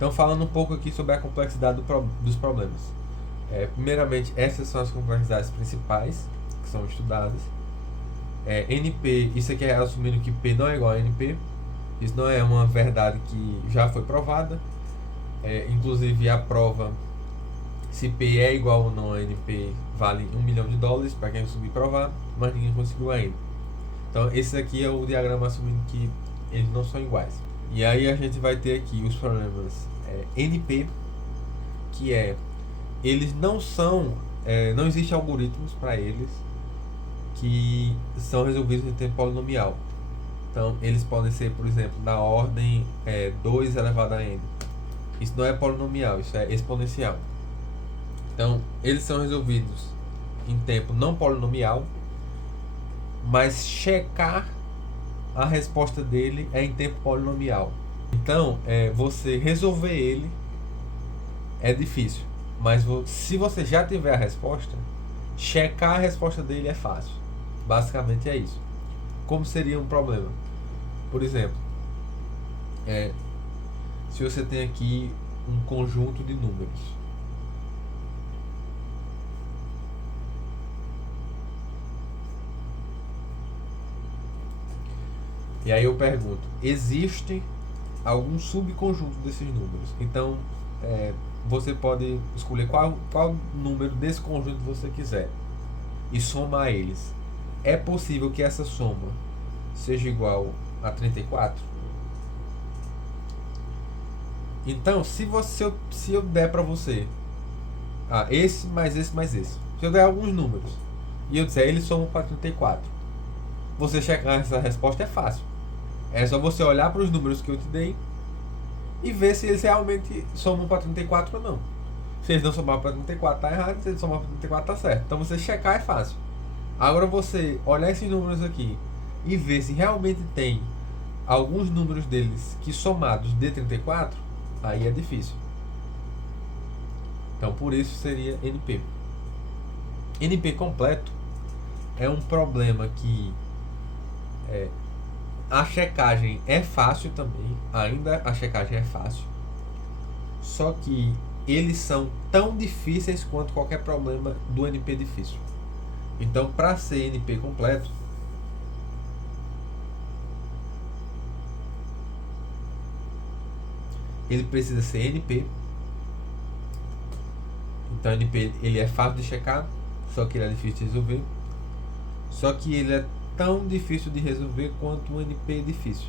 Então, falando um pouco aqui sobre a complexidade dos problemas. Primeiramente, essas são as complexidades principais que são estudadas. NP, isso aqui é assumindo que P não é igual a NP. Isso não é uma verdade que já foi provada. Inclusive, a prova se P é igual ou não a NP vale $1 milhão para quem conseguir provar, mas ninguém conseguiu ainda. Então, esse aqui é o diagrama assumindo que eles não são iguais. E aí a gente vai ter aqui os problemas NP, que eles não são, não existe algoritmos para eles que são resolvidos em tempo polinomial. Então, eles podem ser, por exemplo, da ordem 2 elevado a n. Isso não é polinomial, isso é exponencial. Então, eles são resolvidos em tempo não polinomial, mas checar a resposta dele é em tempo polinomial. Então, você resolver ele é difícil, mas se você já tiver a resposta, checar a resposta dele é fácil. Basicamente é isso. Como seria um problema? Por exemplo, se você tem aqui um conjunto de números, e aí eu pergunto, existe algum subconjunto desses números? Então, você pode escolher qual número desse conjunto você quiser e somar eles. É possível que essa soma seja igual a 34? Então, se eu der para você esse mais esse mais esse, se eu der alguns números e eu disser eles somam para 34, você checar essa resposta é fácil. É só você olhar para os números que eu te dei e ver se eles realmente somam para 34 ou não. Se eles não somar para 34 tá errado, se eles somar para 34 tá certo. Então você checar é fácil. Agora você olhar esses números aqui e ver se realmente tem alguns números deles que somados dê 34, aí é difícil. Então por isso seria NP. NP completo é um problema que a checagem é fácil também, ainda a checagem é fácil, só que eles são tão difíceis quanto qualquer problema do NP difícil. Então, para ser NP completo, ele precisa ser NP. Então, NP ele é fácil de checar, só que ele é difícil de resolver. Só que ele é tão difícil de resolver quanto o NP difícil.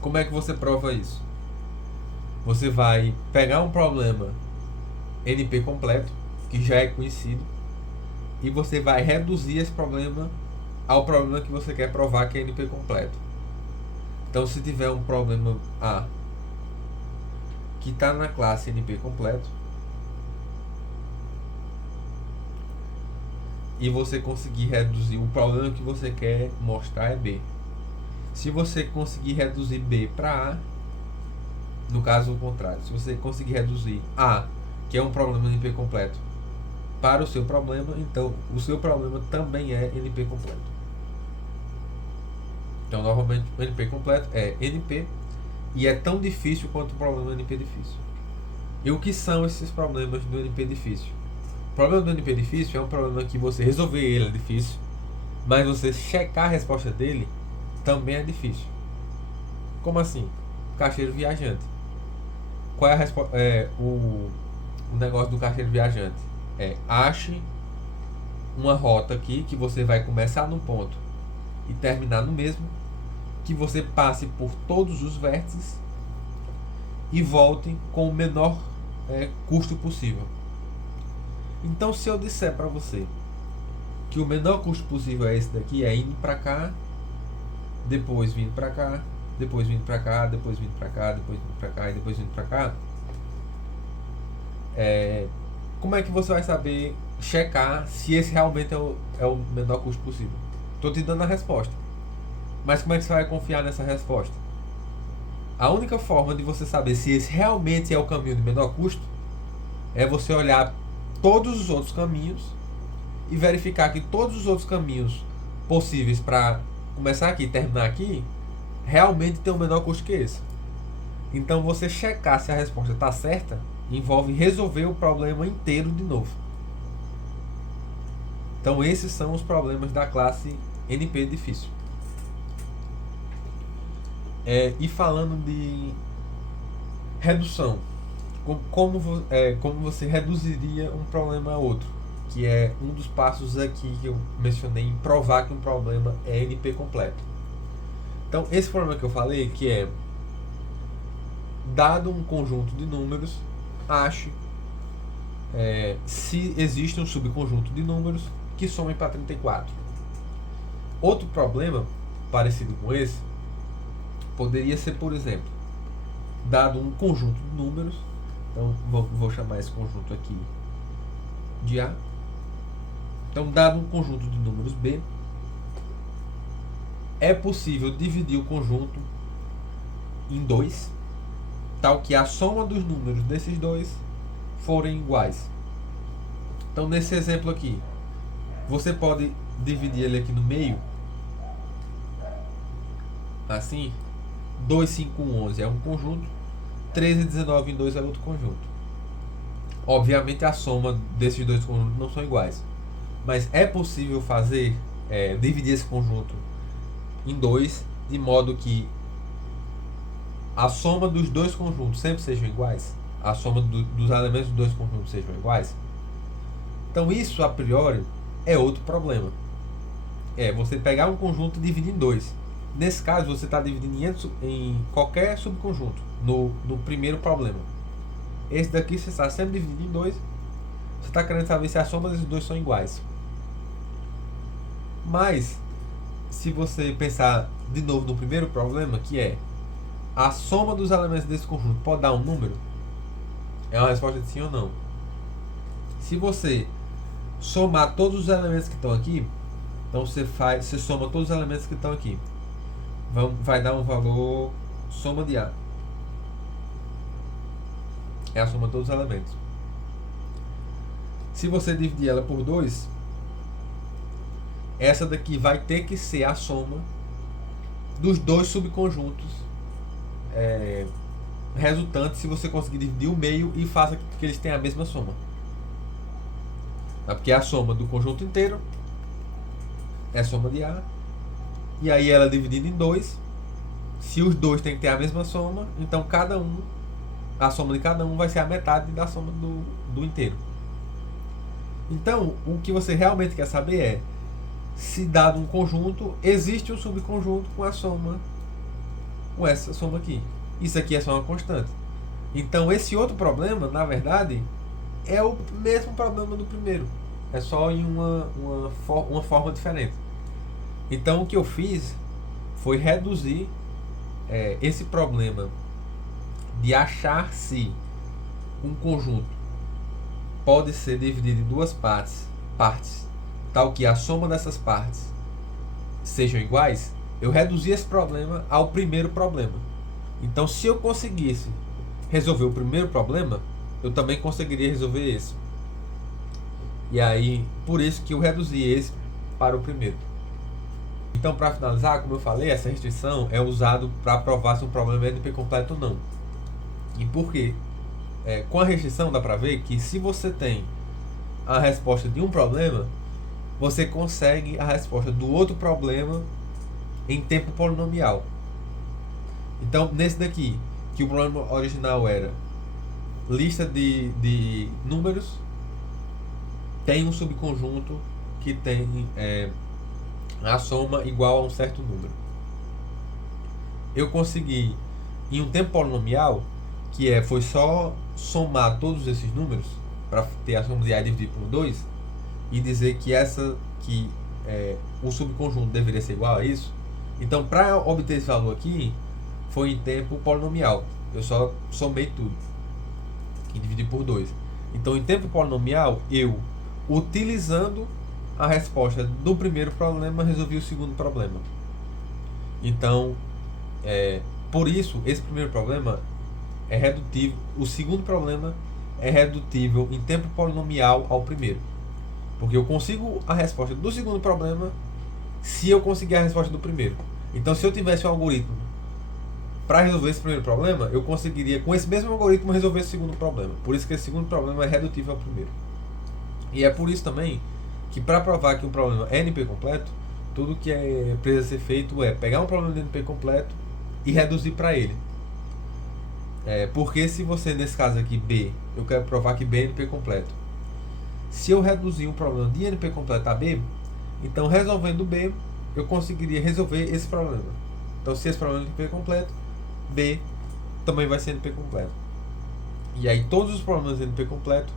Como é que você prova isso? Você vai pegar um problema NP completo, que já é conhecido, e você vai reduzir esse problema ao problema que você quer provar que é NP completo. Então, se tiver um problema A que está na classe NP completo e você conseguir reduzir, o problema que você quer mostrar é B. Se você conseguir reduzir B para A, no caso o contrário, se você conseguir reduzir A, que é um problema NP completo, para o seu problema, então o seu problema também é NP completo. Então, novamente, o NP completo é NP e é tão difícil quanto o problema NP difícil. E o que são esses problemas do NP difícil? O problema do NP difícil é um problema que você resolver ele é difícil, mas você checar a resposta dele também é difícil. Como assim? Caixeiro viajante. Qual é o negócio do caixeiro viajante? Ache uma rota aqui que você vai começar num ponto e terminar no mesmo, que você passe por todos os vértices e volte com o menor custo possível. Então, se eu disser para você que o menor custo possível é esse daqui, é indo para cá, depois vindo para cá, depois vindo para cá, depois vindo para cá, depois vindo para cá e depois vindo para cá, como é que você vai saber checar se esse realmente é o menor custo possível? Estou te dando a resposta, mas como é que você vai confiar nessa resposta? A única forma de você saber se esse realmente é o caminho de menor custo é você olhar todos os outros caminhos e verificar que todos os outros caminhos possíveis para começar aqui e terminar aqui realmente tem o menor custo que esse. Então você checar se a resposta está certa envolve resolver o problema inteiro de novo. Então esses são os problemas da classe NP difícil. E falando de redução, como você reduziria um problema a outro, que é um dos passos aqui que eu mencionei em provar que um problema é NP completo. Então esse problema que eu falei, que é dado um conjunto de números, ache se existe um subconjunto de números que somem para 34. Outro problema parecido com esse poderia ser, por exemplo, dado um conjunto de números, então vou chamar esse conjunto aqui de A. Então, dado um conjunto de números B, é possível dividir o conjunto em 2, tal que a soma dos números desses dois forem iguais. Então, nesse exemplo aqui, você pode dividir ele aqui no meio, assim. 2, 5, 11 é um conjunto, 13, 19 em 2 é outro conjunto. Obviamente a soma desses dois conjuntos não são iguais, mas é possível dividir esse conjunto em 2, de modo que a soma dos dois conjuntos sempre sejam iguais, a soma dos elementos dos dois conjuntos sejam iguais. Então isso, a priori, é outro problema. Você pegar um conjunto e dividir em 2. Nesse caso, você está dividindo em qualquer subconjunto, no primeiro problema. Esse daqui você está sempre dividindo em 2. Você está querendo saber se a soma desses dois são iguais. Mas, se você pensar de novo no primeiro problema, que é a soma dos elementos desse conjunto pode dar um número? É uma resposta de sim ou não. Se você somar todos os elementos que estão aqui, então você soma todos os elementos que estão aqui, vai dar um valor soma de A. É a soma de todos os elementos. Se você dividir ela por 2, essa daqui vai ter que ser a soma dos dois subconjuntos resultantes, se você conseguir dividir o meio e faça que eles tenham a mesma soma. Porque a soma do conjunto inteiro é a soma de A. E aí ela dividida em 2. Se os dois têm que ter a mesma soma, então a soma de cada um vai ser a metade da soma do inteiro. Então, o que você realmente quer saber é se dado um conjunto, existe um subconjunto com essa soma aqui. Isso aqui é só uma constante. Então, esse outro problema, na verdade, é o mesmo problema do primeiro. É só em uma forma diferente. Então, o que eu fiz foi reduzir esse problema de achar se um conjunto pode ser dividido em duas partes, tal que a soma dessas partes sejam iguais. Eu reduzi esse problema ao primeiro problema. Então, se eu conseguisse resolver o primeiro problema, eu também conseguiria resolver esse. E aí, por isso que eu reduzi esse para o primeiro. Então, para finalizar, como eu falei, essa restrição é usada para provar se um problema é NP completo ou não. E por quê? Com a restrição dá para ver que se você tem a resposta de um problema, você consegue a resposta do outro problema em tempo polinomial. Então, nesse daqui, que o problema original era lista de números, tem um subconjunto que tem a soma igual a um certo número. Eu consegui, em um tempo polinomial, que foi só somar todos esses números para ter a soma de A dividido por 2 e dizer que o subconjunto deveria ser igual a isso. Então, para obter esse valor aqui, foi em tempo polinomial. Eu só somei tudo e dividi por 2. Então, em tempo polinomial, eu, utilizando a resposta do primeiro problema, resolvi o segundo problema. Então, por isso, esse primeiro problema é redutível. O segundo problema é redutível em tempo polinomial ao primeiro. Porque eu consigo a resposta do segundo problema se eu conseguir a resposta do primeiro. Então, se eu tivesse um algoritmo Para resolver esse primeiro problema, eu conseguiria, com esse mesmo algoritmo, resolver esse segundo problema. Por isso que esse segundo problema é redutível ao primeiro. E é por isso também que, para provar que um problema é NP completo, tudo que precisa ser feito é pegar um problema de NP completo e reduzir para ele. Porque se você, nesse caso aqui, B, eu quero provar que B é NP completo. Se eu reduzir um problema de NP completo a B, então resolvendo B, eu conseguiria resolver esse problema. Então, se esse problema é NP completo, B também vai ser NP completo. E aí todos os problemas de NP completo,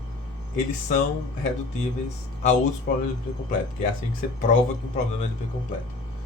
eles são redutíveis a outros problemas de NP completo, que é assim que você prova que um problema é NP completo.